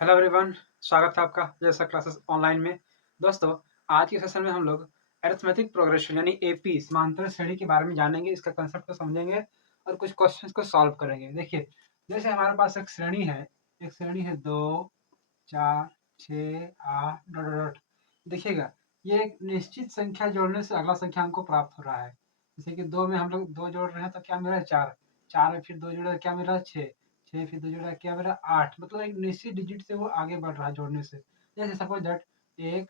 Hello everyone, स्वागत है आपका जैसा क्लासेस ऑनलाइन में। दोस्तों, आज के सेशन में हम लोग अरिथमेटिक प्रोग्रेशन यानी एपी समांतर श्रेणी के बारे में जानेंगे, इसका कंसेप्ट को समझेंगे और कुछ क्वेश्चंस को सॉल्व करेंगे। देखिए, जैसे हमारे पास एक श्रेणी है 2, 4, 6, 8 डॉट डॉट डॉट। देखिएगा, ये एक निश्चित संख्या जोड़ने से अगला संख्या हमको प्राप्त हो रहा है। जैसे कि 2 में हम लोग 2 जोड़ रहे हैं तो क्या मिल रहा है 4, 4 में फिर 2 जोड़ा क्या मिल रहा है 6, 6 फिर 2 जोड़ा क्या मिल रहा है 8। मतलब एक निश्चित डिजिट से वो आगे बढ़ रहा है जोड़ने से। जैसे सपोज दैट 1,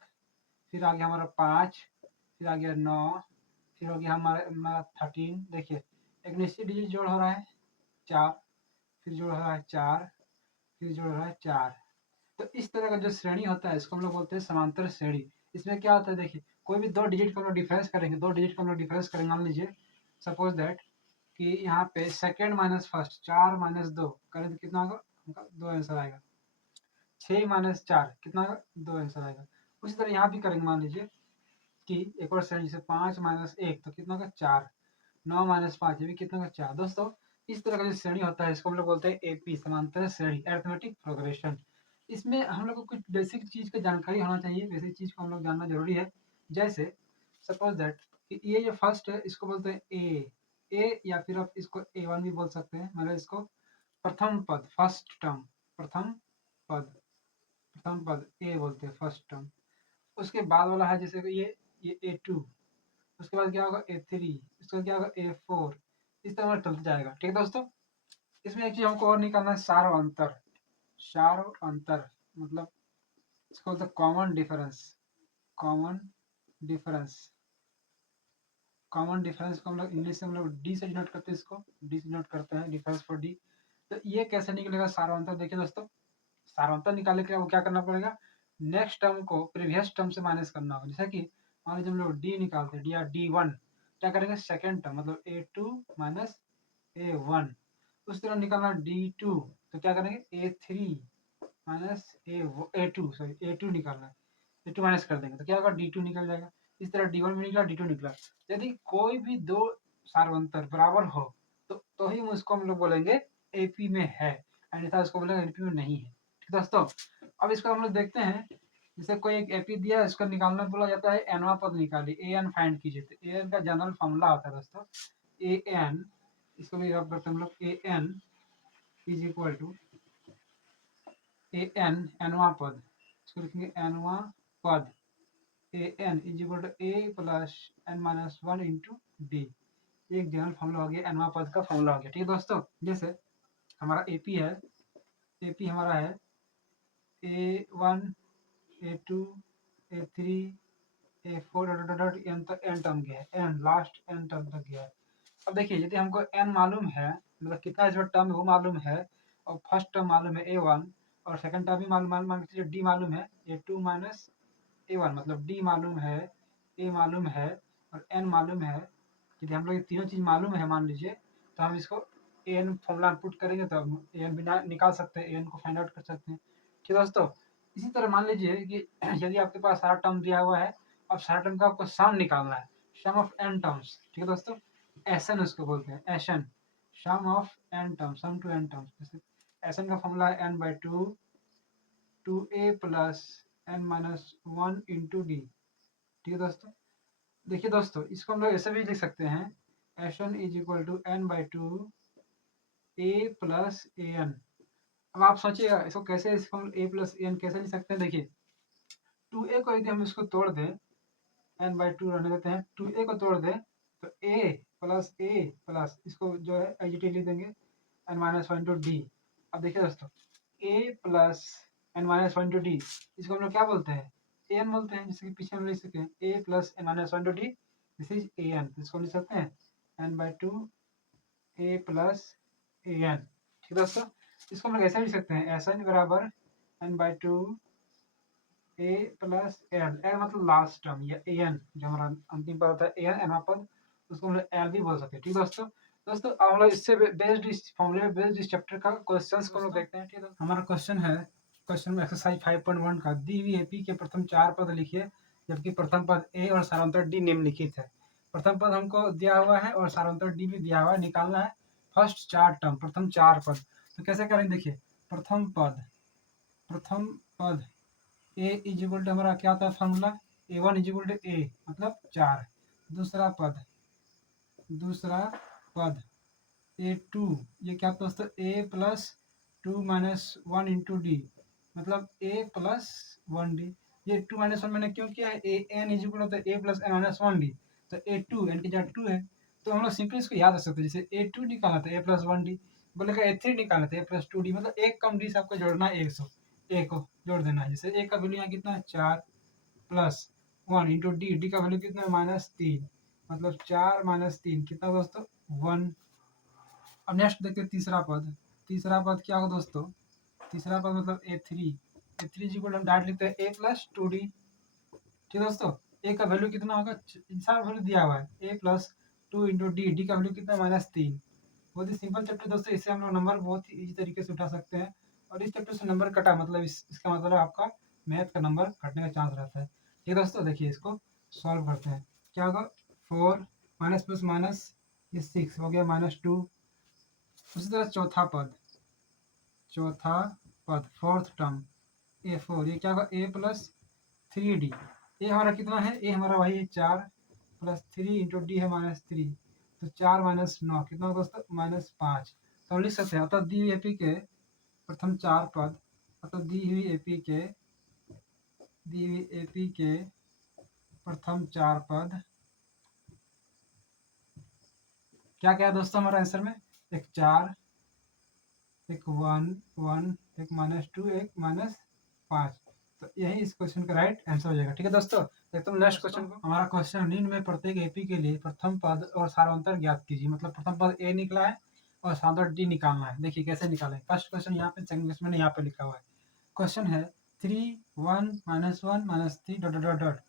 फिर आ गया हमारा 5, फिर आ गया 9, फिर हो गया हमारा 13। देखिए, एक निश्चित डिजिट जोड़ हो रहा है 4, फिर जोड़ हो रहा है 4, फिर जोड़ हो रहा है 4। तो इस तरह का जो श्रेणी होता है इसको हम लोग बोलते हैं समांतर श्रेणी। इसमें क्या होता है, देखिए, कोई भी 2 डिजिट को हम लोग डिफरेंस करेंगे, 2 डिजिट को हम लोग डिफरेंस करेंगे। मान लीजिए सपोज दैट कि यहाँ पे सेकंड माइनस फर्स्ट 4 माइनस 2 करें तो कितना होगा, उनका 2 आंसर आएगा। 6 माइनस 4 कितना होगा, 2 आंसर आएगा। उसी तरह यहाँ भी करेंगे। मान लीजिए कि एक और श्रेणी जैसे 5 माइनस 1 तो कितना होगा 4, 9 माइनस 5 ये भी कितना होगा 4। दोस्तों, इस तरह का जो श्रेणी होता है इसको हम लोग बोलते हैं एपी समांतर श्रेणी, अरिथमेटिक प्रोग्रेशन। इसमें हम लोग को कुछ बेसिक चीज का जानकारी होना चाहिए, बेसिक चीज को हम लोग जानना जरूरी है। जैसे सपोज दैट कि ये जो फर्स्ट है इसको बोलते हैं ए, या फिर आप इसको A1 भी बोल सकते हैं। मतलब इसको प्रथम पद, फर्स्ट टर्म, प्रथम पद, प्रथम पद ए बोलते हैं, फर्स्ट टर्म। उसके बाद वाला है जैसे कि ये A2, उसके बाद क्या होगा A3, उसके बाद क्या होगा A4। इस तरह से चलते जाएगा। ठीक है दोस्तों, इसमें एक चीज हमको और निकालना है, सार अंतर। सार अंतर मतलब इसको बोलते हैं common difference. Common difference, common difference को हम लोग इंग्लिश से हम लोग डी से डिनोट करते हैं, इसको डी से डिनोट करते हैं, डिफरेंस फॉर डी। तो ये कैसे निकलेगा सारांतर? देखिए दोस्तों, सारांतर निकालने के लिए वो क्या करना पड़ेगा, नेक्स्ट टर्म को प्रीवियस टर्म से माइनस करना होगा। जैसे कि मान लीजिए हम लोग डी निकालते हैं, डी या D1, क्या करेंगे सेकेंड टर्म मतलब A2 माइनस A1। उस तरह निकालना D2 तो क्या करेंगे A3 minus A2, sorry A2 निकालना है, A2 माइनस कर देंगे तो क्या होगा D2 निकल जाएगा। इस तरह D1 भी निकला, D2 निकला। यदि कोई भी दो सार्वंतर बराबर हो तो ही उसको हम लोग बोलेंगे एपी में है, अन्यथा उसको बोलेंगे एपी में नहीं है। ठीक दोस्तों, अब इसको हम लोग देखते हैं। जैसे कोई एक एपी दिया है, इसका निकालना बोला जाता है एनवा पद निकालिए, एन फाइंड कीजिए। तो एन का जनरल फॉर्मूला होता है दोस्तों एन, इसको भी रब करते हैं हम लोग, n is equal to n, एनवा पद, इसको लिखेंगे एनवा पद, a n is equal to a plus n minus 1 into d. एक जनरल फॉर्मूला हो गया, एनवा पद का फॉर्मूला हो गया। ठीक है दोस्तों, जैसे हमारा एपी है, एपी हमारा है A1, A2, A3, A4 dot dot n तक, एन टर्म गया है, एन लास्ट एन टर्म तक गया है। अब देखिए, यदि हमको एन मालूम है, मतलब कितना इसमें टर्म है वो मालूम है, और फर्स्ट टर्म मालूम है A1, और सेकंड टर्म भी मालूम, मान लीजिए डी मालूम है A2 माइनस A1, मतलब डी मालूम है, ए मालूम है और एन मालूम है। यदि हम लोग ये तीनों चीज मालूम है मान लीजिए, तो हम इसको ए एन फॉर्मूला पुट करेंगे तो हम ए एन भी निकाल सकते हैं, ए एन को फाइंड आउट कर सकते हैं। ठीक है दोस्तों, इसी तरह मान लीजिए कि यदि आपके पास सारा टर्म दिया हुआ है, अब सारा टर्म का आपको सम निकालना है, सम ऑफ एन टर्म्स। ठीक है दोस्तों, एसन उसको बोलते हैं, S n, sum of n terms, sum to n terms. जैसे एसन का फॉर्मूला है n by two, two a plus n minus 1 into d. ठीक है दोस्तों, देखिए दोस्तों, इसको हम लोग ऐसे भी लिख सकते हैं, S one is equal to n by two a plus a n. अब आप सोचिएगा इसको कैसे, इसको हम ए प्लस ए एन कैसे लिख सकते हैं। देखिए, टू ए को यदि हम इसको तोड़ दें, एन बाई टू रहने देते हैं, टू ए को तोड़ दें तो ए प्लस इसको जो है एजिटी लिख देंगे n minus one to d. अब देखिए दोस्तों, a plus n minus one to d, इसको हम लोग क्या बोलते हैं, ए एन बोलते हैं। जैसे कि पीछे हम लिख सकते हैं a plus n minus one to d, this is a n, इसको लिख सकते हैं n by two a plus a n. ठीक है दोस्तों, इसको हम लोग ऐसे लिख सकते हैं, एस एन बराबर n by two a plus l, l मतलब लास्ट टर्म, या ए एन जो हमारा अंतिम पद होता है, ए एन एन पद, उसको हम लोग एल भी बोल सकते हैं। ठीक दोस्तों, दोस्तों अब हम लोग इससे बेस्ड, इस फॉर्मूले में बेस्ड इस चैप्टर का क्वेश्चंस को हम लोग देखते हैं। ठीक है, हमारा क्वेश्चन है, क्वेश्चन में एक्सरसाइज 5.1 का, दी हुई एपी के प्रथम 4 पद लिखिए, जबकि प्रथम पद ए और सारांतर डी निम्नलिखित है। प्रथम पद हमको दिया हुआ है और सारांतर डी भी दिया हुआ है, निकालना है फर्स्ट 4 टर्म, प्रथम 4 पद। तो कैसे करेंगे, देखिए, प्रथम पद प्रथम पद ए इज इक्वल टू हमारा क्या था formula, A1 is equal to a मतलब 4। दूसरा पद, दूसरा पद A2, ये क्या दोस्तों A plus 2 minus 1 into D मतलब A प्लस 1D। ये 2 माइनस 1 मैंने क्यों किया है, ए एन इज इक्वल होता है A plus n minus 1D, तो A2 एन की जगह 2 है, तो हम लोग सिंपली इसको याद रख सकते हैं। जैसे A2 निकालना था A प्लस 1D, बोलेगा A3 निकालना था A प्लस 2D, मतलब एक कम डी से आपको जोड़ना है 100, ए को जोड़ देना है। जैसे ए का वैल्यू यहाँ कितना है 4 प्लस 1 इंटू डी, डी का वैल्यू कितना है -3, मतलब 4 माइनस 3 कितना दोस्तों 1। अब नेक्स्ट देखते हैं तीसरा पद, तीसरा पद क्या होगा दोस्तों, तीसरा पद मतलब ए थ्री जी को हम डायरेक्ट लिखते हैं ए प्लस 2D। ठीक है दोस्तों, ए का वैल्यू कितना होगा, सारा वैल्यू दिया हुआ है ए प्लस 2 इंटू डी, डी का वैल्यू कितना -3। बहुत ही सिंपल चैप्टर दोस्तों, इससे हम लोग नंबर बहुत ही ईजी तरीके से उठा सकते हैं। और इस चैप्टर से नंबर कटा मतलब इसका मतलब आपका मैथ का नंबर कटने का चांस रहता है। ठीक है दोस्तों, देखिए इसको सॉल्व करते हैं। क्या होगा 4 माइनस प्लस माइनस ये 6 हो गया -2। उसी तरह चौथा पद, चौथा पद फोर्थ टर्म A4, ये क्या होगा ए प्लस 3D। ए हमारा कितना है, ए हमारा वही 4 प्लस 3 इंटू डी है -3, तो 4 माइनस 9 कितना होगा दोस्तों -5। तो हम लिख सकते हैं अतः दी हुई एपी के प्रथम 4 पद, अतः दी हुई एपी के, दी हुई एपी के प्रथम 4 पद क्या क्या है दोस्तों हमारा आंसर में, एक 4, एक 1 1, एक -2, एक -5। तो यही इस क्वेश्चन का राइट आंसर हो जाएगा। ठीक है दोस्तों, देखते हैं नेक्स्ट क्वेश्चन को। हमारा क्वेश्चन निम्न में प्रत्येक एपी के लिए प्रथम पद और सारांतर ज्ञात कीजिए। मतलब प्रथम पद ए निकला है और सारांतर डी निकालना है। देखिए कैसे निकालें। फर्स्ट क्वेश्चन यहाँ पे, सेकंड क्वेश्चन मैंने यहाँ पे लिखा हुआ है। क्वेश्चन है 3 1 -1 -3 डॉट डॉट डॉट।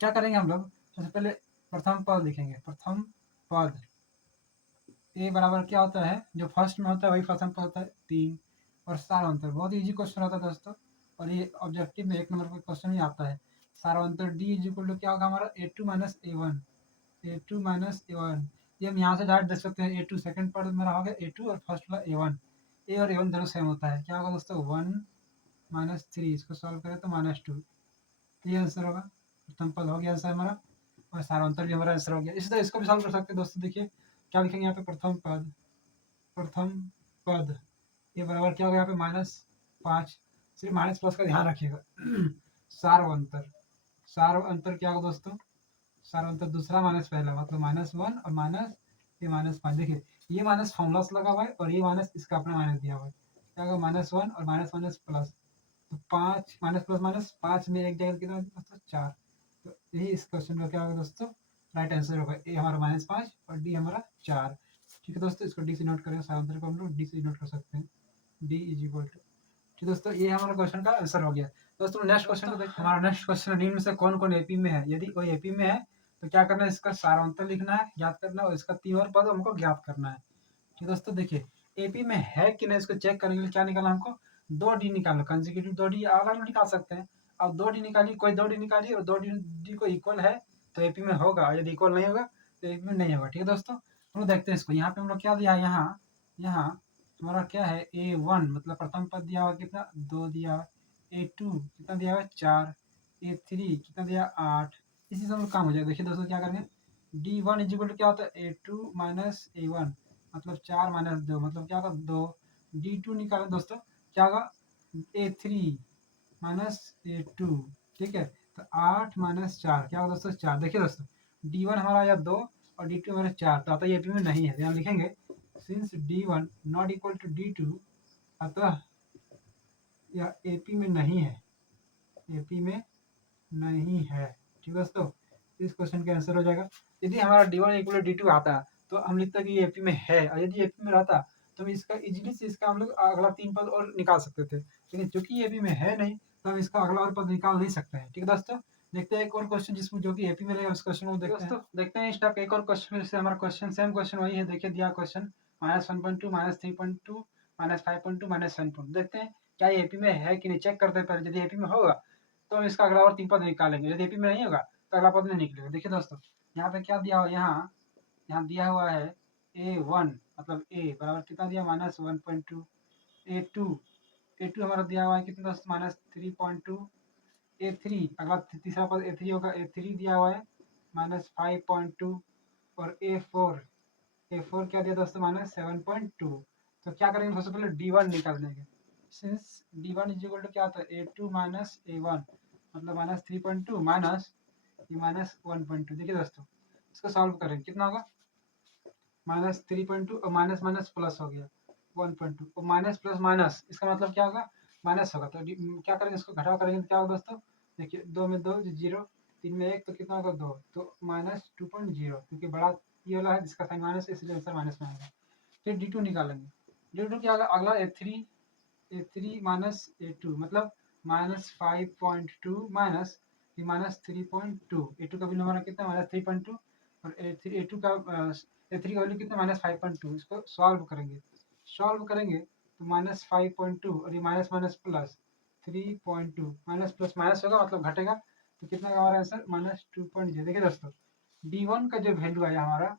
क्या करेंगे हम लोग, सबसे पहले प्रथम पद लिखेंगे। प्रथम पद ए बराबर क्या होता है, जो फर्स्ट में होता है वही प्रथम पद होता है 3। और सारांतर बहुत इजी क्वेश्चन होता है दोस्तों, और ये ऑब्जेक्टिव में 1 नंबर का क्वेश्चन ही आता है। सारांतर डी इज इक्वल टू क्या होगा हमारा A2 minus A1, A2 minus A1। ये हम यहाँ से डायरेक्ट देख सकते हैं। A2 सेकंड पद मेरा हो गया A2 और फर्स्ट वाला A1। ए और A1 दोनों सेम होता है। क्या होगा दोस्तों 1 -3, इसको सॉल्व करें तो -2। ये आंसर होगा, प्रथम पद हो गया आंसर हमारा, और सारांतर भी हमारा आंसर हो गया। इसी तरह इसको भी सॉल्व कर सकते हैं दोस्तों। देखिए क्या लिखेंगे यहाँ पे, प्रथम पद, प्रथम पद ये बराबर क्या होगा यहाँ पे -5। सिर्फ माइनस प्लस का ध्यान रखिएगा। सार्वंतर, सार्वंतर क्या होगा दोस्तों, सार्वंतर दूसरा माइनस पहला, मतलब -1 और माइनस ये -5। देखिए ये माइनस फॉर्मूला से लगा हुआ है और ये माइनस इसका अपना माइनस दिया हुआ है। क्या होगा -1 और माइनस माइनस प्लस, तो 5 माइनस प्लस माइनस 5 में एक जगह कितना दोस्तों 4। तो यही इस क्वेश्चन का क्या होगा दोस्तों राइट आंसर होगा। ए हमारा -5 और डी हमारा 4। ठीक है दोस्तों, इसको डी से नोट करें, सावधानी को हम लोग डी से नोट कर सकते हैं। डी इज इक्वल टू, ठीक दोस्तों ये हमारा क्वेश्चन का आंसर हो गया। दोस्तों नेक्स्ट क्वेश्चन को देखते हैं। हमारा नेक्स्ट क्वेश्चन निम्न में से कौन कौन एपी में है। यदि कोई एपी में है तो क्या करना है, इसका सारांतर लिखना है, ज्ञात करना है, और इसका तीव्र पद हमको ज्ञात करना है। ठीक दोस्तों, देखिए एपी में है कि नहीं इसको चेक करने के लिए क्या निकालना हमको, 2D निकालना, कंसेक्यूटिव 2D अलग अलग निकाल सकते हैं। अब 2D निकालिए, कोई 2D निकालिए और 2D को इक्वल है तो एपी में होगा, और यदि इक्वल नहीं होगा तो एपी में नहीं होगा। ठीक है दोस्तों, हम लोग देखते हैं इसको। यहाँ पे हम लोग क्या दिया है, यहाँ यहाँ हमारा क्या है A1 मतलब प्रथम पद दिया हुआ कितना 2 दिया, A2 कितना दिया हुआ 4, A3 कितना दिया 8। इसी से हम लोग काम हो जाएगा। देखिए दोस्तों क्या करेंगे, D1 इज इक्वल टू क्या होता है A2 माइनस A1, मतलब 4 माइनस 2 मतलब क्या होगा 2। D2 निकालें दोस्तों, क्या होगा A3 माइनस A2। ठीक है, तो 8 माइनस 4 क्या होगा दोस्तों 4। देखिए दोस्तों D1 हमारा आया 2 और D2 हमारा 4, तो अतः ये एपी में नहीं है। यहाँ लिखेंगे since D1 not equal to D2, अतः यह एपी में नहीं है, एपी में नहीं है। ठीक है दोस्तों, इस क्वेश्चन का आंसर हो जाएगा। यदि हमारा D1 इक्वल टू D2 आता तो हम लिखते कि ये एपी में है, और यदि एपी में रहता तो हम इसका इजीली से इसका हम लोग अगला 3 पद और निकाल सकते थे। लेकिन चूंकि ये एपी में है नहीं तो हम इसका अगला और पद निकाल नहीं सकते हैं। ठीक है दोस्तों, देखते हैं एक और क्वेश्चन जिसमें जो कि एपी में रहेगा, उस क्वेश्चन को देखते हैं। देखते हैं इस टाइप का एक और क्वेश्चन, जैसे हमारा क्वेश्चन सेम क्वेश्चन वही है। देखिए दिया क्वेश्चन -1.2 -3.2 -5.2 -7. देखते हैं क्या ये एपी में है कि नहीं, चेक करते हैं पहले। यदि एपी में होगा तो हम इसका अगला और 3 पद निकालेंगे, यदि एपी में नहीं होगा तो अगला पद नहीं निकलेगा। देखिए दोस्तों यहाँ पे क्या दिया हुआ, यहाँ यहाँ दिया हुआ है A1 मतलब A बराबर कितना दिया -1.2, A2 A2 हमारा दिया हुआ है कितना दोस्तों, -3.2। A3 अगला तीसरा पद A3 होगा, A3 दिया हुआ है -5.2। और A4 क्या दिया दोस्तों, -7.2। तो क्या करेंगे सबसे पहले D1 निकाल देंगे। Since D1 is equal to क्या होता है, A2 माइनस A1, मतलब -3.2 माइनस -1.2। देखिए दोस्तों इसको सॉल्व करेंगे, कितना होगा, -3.2 और माइनस माइनस प्लस हो गया 1.2, और माइनस प्लस माइनस इसका मतलब क्या होगा, माइनस होगा। तो क्या करेंगे, इसको घटाव करेंगे तो क्या होगा दोस्तों, देखिए 2 में 2 0, 3 में 1 तो कितना होगा 2, तो -2.0, क्योंकि बड़ा ये वाला है जिसका साइन माइनस है इसलिए आंसर माइनस में आएगा। फिर D2 निकालेंगे, D2 क्या होगा, अगला A3 माइनस A2 मतलब -5.2 माइनस -3.2। A2 का वैल्यू हमारा कितना, -3.2, और A2 का A3 का वैल्यू कितना, -5.2। इसको सॉल्व करेंगे तो -5.2 और ये minus minus plus 3.2, minus plus minus होगा मतलब घटेगा, तो कितना का हमारा आंसर -2.0। देखिए दोस्तों D1 का जो वैल्यू आया हमारा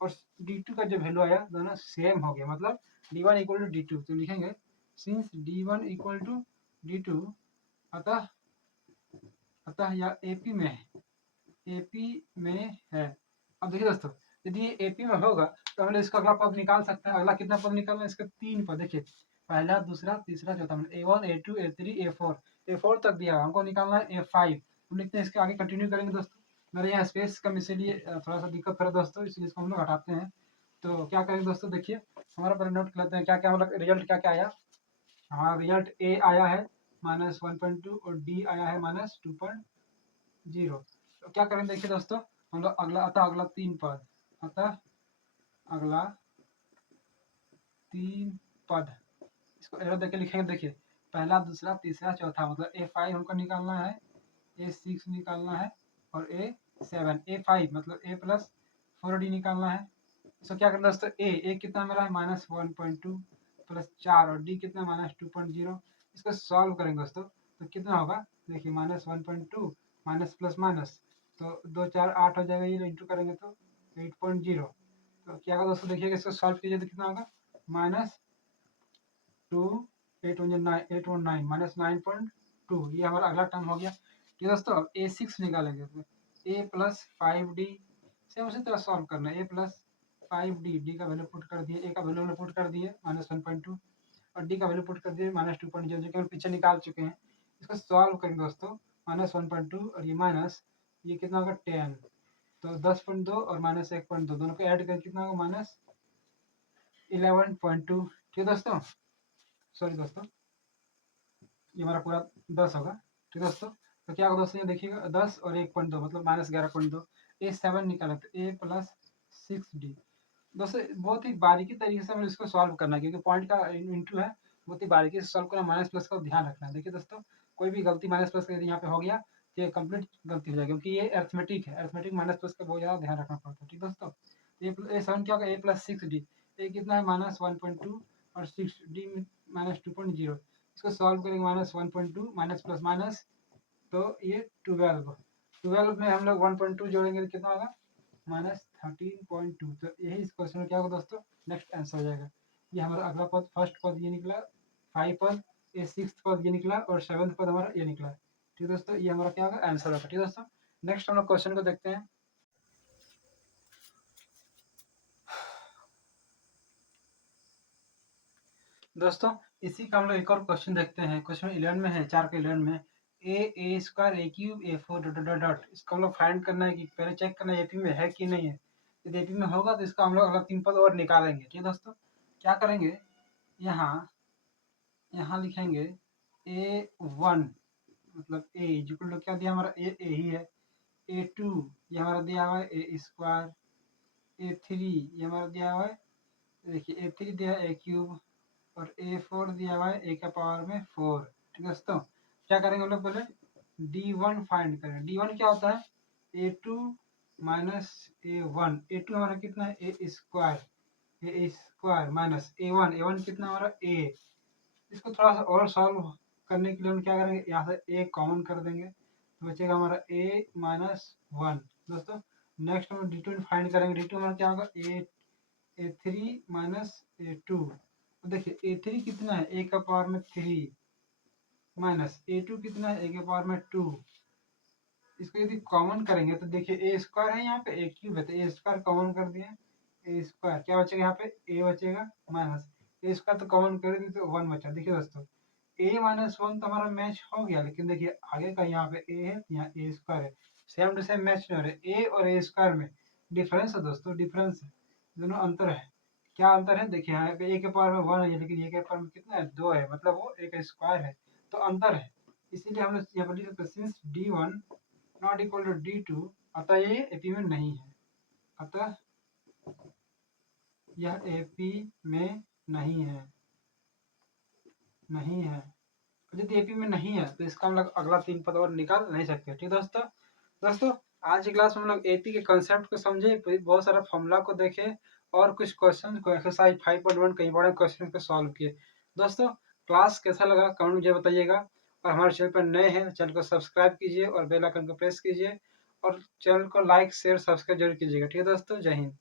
और D2 का जो वैल्यू आया दोनों सेम हो गया, मतलब D1 इक्वल टू D2। तो लिखेंगे since D1 equal to D2, अतः यह AP में है। अब देखिए दोस्तों यदि ये AP में होगा तो हम इसका अगला पद निकाल सकते हैं। अगला कितना पद निकालना है, इसका 3 पद। देखिए पहला, दूसरा, तीसरा, चौथा, मतलब A1 A2 A3 A4 तक दिया, हमको निकालना है A5। हम लिखते हैं, इसके आगे कंटिन्यू करेंगे दोस्तों। मेरे यहाँ स्पेस कम इसीलिए थोड़ा सा दिक्कत कर दोस्तों, इसलिए इसको हम लोग हटाते हैं। तो क्या करेंगे दोस्तों, देखिए हमारा पहले नोट कर लेते हैं क्या क्या हमारा रिजल्ट क्या क्या आया। हमारा रिजल्ट A आया है -1.2 और D आया है -2.0। तो क्या करेंगे देखिए दोस्तों, हम लोग अगला 3 पद, अतः अगला 3 पद इसको एरो देके लिखेंगे। देखिए पहला, दूसरा, तीसरा, चौथा, मतलब A5 हमको निकालना है, A6 निकालना है और A7। A5 मतलब A प्लस 4D निकालना है। इसको क्या करना है दोस्तों, A कितना मेरा है -1.2 प्लस 4 और D कितना -2.0। इसको सॉल्व करेंगे दोस्तों तो कितना होगा, देखिए -1.2 माइनस प्लस माइनस, तो 2 4 8 हो जाएगा, ये इंटू करेंगे तो 8.0। तो क्या होगा दोस्तों, देखिएगा इसको सॉल्व कीजिए तो कितना होगा, -2 819 -9.2। ये हमारा अगला टर्म हो गया। ठीक है दोस्तों, अब A6 निकालेंगे तो A प्लस 5D सेम उसी तरह सॉल्व करना है। A प्लस 5D, डी का वैल्यू पुट कर दिए, A का वैल्यू पुट कर दिए -1.2 और D का वैल्यू पुट कर दिए -2.0, जो कि हम पीछे निकाल चुके हैं। इसको सॉल्व करेंगे दोस्तों, -1.2 और ये माइनस, ये कितना होगा 10, तो 10.2 और -1.2 दोनों को ऐड करके कितना होगा -11.2। ठीक है दोस्तों, सॉरी दोस्तों, ये हमारा पूरा 10 होगा। ठीक है दोस्तों, तो क्या होगा दोस्तों, ये देखिएगा 10 और 1.2 मतलब -11.2। A7 निकाला तो A प्लस 6D। दोस्तों बहुत ही बारीकी तरीके से हमें इसको सॉल्व करना है, क्योंकि पॉइंट का इंटू है, बहुत ही बारीकी से सॉल्व करना, माइनस प्लस का ध्यान रखना है। देखिए दोस्तों कोई भी गलती माइनस प्लस का यदि यहाँ पे हो गया तो ये कंप्लीट गलती हो जाएगी, क्योंकि ये अर्थमेटिक है, अर्थमेटिक माइनस प्लस का बहुत ज़्यादा ध्यान रखना पड़ता है। ठीक दोस्तों, A7 क्या होगा, A प्लस 6D, ए कितना है -1.2 और 6D -2.0। इसको सॉल्व करेंगे -1.2 माइनस प्लस माइनस, तो ये 12 में हम लोग 1.2 जोड़ेंगे तो कितना होगा -13.2। तो यही इस क्वेश्चन में क्या होगा दोस्तों, नेक्स्ट आंसर हो जाएगा। ये हमारा अगला पद, फर्स्ट पद ये निकला, 5 पद, ये 6th पद ये निकला और 7th पद हमारा ये निकला। ठीक दोस्तों, ये हमारा क्या होगा आंसर होगा। ठीक दोस्तों, नेक्स्ट हम लोग क्वेश्चन को देखते हैं। दोस्तों इसी का हम लोग एक और क्वेश्चन देखते हैं। क्वेश्चन 11 में है, 4 के 11 में a square a cube A4 dot dot dot, इसका हम लोग फाइंड करना है कि पहले चेक करना है एपी में है कि नहीं है। यदि एपी में होगा तो इसका हम लोग अगला 3 पद और निकालेंगे। ठीक है दोस्तों, क्या करेंगे, यहाँ लिखेंगे A1 मतलब A इक्वल टू क्या दिया हमारा, ए ही है। A2 ये हमारा दिया हुआ है ए स्क्वायर। A3 ये हमारा दिया हुआ है, देखिए A3 दिया है ए क्यूब और A4 दिया हुआ है a का पावर में 4। ठीक है दोस्तों, क्या करेंगे हम लोग पहले D1 फाइंड करेंगे। D1 क्या होता है, A2 माइनस A1। A2 हमारा कितना है, ए स्क्वायर माइनस A1 कितना हमारा A। इसको थोड़ा सा और सॉल्व करने के लिए हम क्या करेंगे, यहाँ से A कॉमन कर देंगे तो बचेगा हमारा A माइनस 1। दोस्तों नेक्स्ट हम D2 फाइंड करेंगे। D2 हमारा क्या होगा, A3 माइनस A2। तो देखिए A3 कितना है, a का पावर में 3 माइनस A2 कितना है, a के पावर में 2। इसको यदि कॉमन करेंगे तो देखिए ए स्क्वायर है, यहाँ पे ए क्यूब है, तो ए स्क्वायर कॉमन कर दिए, ए स्क्वायर क्या बचेगा, यहाँ पे ए बचेगा माइनस ए स्क्वायर तो कॉमन कर दी तो 1 बचा। देखिए दोस्तों ए माइनस 1 तो हमारा मैच हो गया, लेकिन देखिए आगे का यहाँ पे ए है, यहाँ ए स्क्वायर है, सेम टू सेम मैच नहीं हो रहे। ए और ए स्क्वायर में डिफरेंस है दोस्तों, डिफरेंस है, दोनों अंतर है। क्या अंतर है, देखिए यहाँ पे ए के पावर में 1 है, लेकिन ए के पावर में कितना है, 2 है, मतलब वो ए का स्क्वायर है, तो अंतर है। इसीलिए हम लोग यहाँ पर लिख सकते हैं since D1 not equal to D2, अतः ये एपी में नहीं है, अतः यह एपी में नहीं है, नहीं है। यदि एपी में नहीं है तो इसका हम लोग अगला 3 पद और निकाल नहीं सकते। ठीक दोस्तों, दोस्तों आज की क्लास में हम लोग एपी के कंसेप्ट को समझे, बहुत सारा फॉर्मूला को देखे और कुछ क्वेश्चन को एक्सरसाइज 5.1 के इंपॉर्टेंट क्वेश्चन को सॉल्व किए। दोस्तों क्लास कैसा लगा कमेंट मुझे बताइएगा, और हमारे चैनल पर नए हैं तो चैनल को सब्सक्राइब कीजिए और बेल आइकन को प्रेस कीजिए, और चैनल को लाइक शेयर सब्सक्राइब जरूर कीजिएगा। ठीक है दोस्तों, जय हिंद।